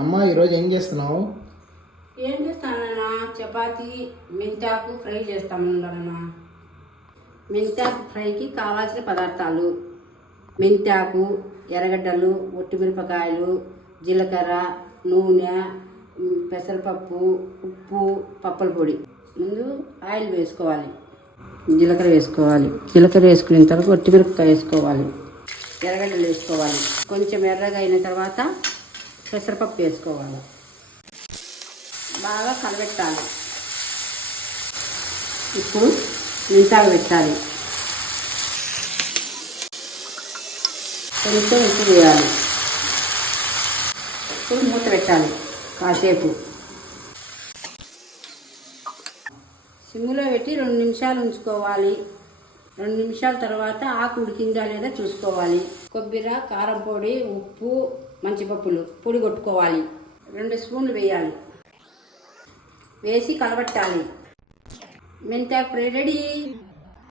అమ్మ ఈరోజు ఏం చేస్తున్నావు? ఏం చేస్తానన్నా, చపాతి మెంతాకు ఫ్రై చేస్తామన్నా. మెంతాకు ఫ్రైకి కావాల్సిన పదార్థాలు: మెంతాకు, ఎర్రగడ్డలు, ఒట్టిమిరపకాయలు, జీలకర్ర, నూనె, పెసరపప్పు, ఉప్పు, పప్పుల పొడి. ముందు ఆయిల్ వేసుకోవాలి, జీలకర్ర వేసుకోవాలి. జీలకర్ర వేసుకున్న తర్వాత ఒట్టిమిరపకాయ వేసుకోవాలి, ఎర్రగడ్డలు వేసుకోవాలి. కొంచెం ఎర్రగా అయిన తర్వాత పెసరపప్పు వేసుకోవాలి. బాగా కలబెట్టాలి. ఇప్పుడు మెంతాకు పెట్టాలి, కొంచెం ఉప్పు వేయాలి. ఇప్పుడు మూత పెట్టాలి కాసేపు. సిమ్లో పెట్టి 2 నిమిషాలు ఉంచుకోవాలి. 2 నిమిషాల తర్వాత ఆకు ఉడికిందా లేదా చూసుకోవాలి. కొబ్బరి, కారం పొడి, ఉప్పు, మంచిపప్పులు పొడి కొట్టుకోవాలి. 2 స్పూన్లు వేయాలి. వేసి కలబెట్టాలి. మెంతాకు ఫ్రై రెడీ.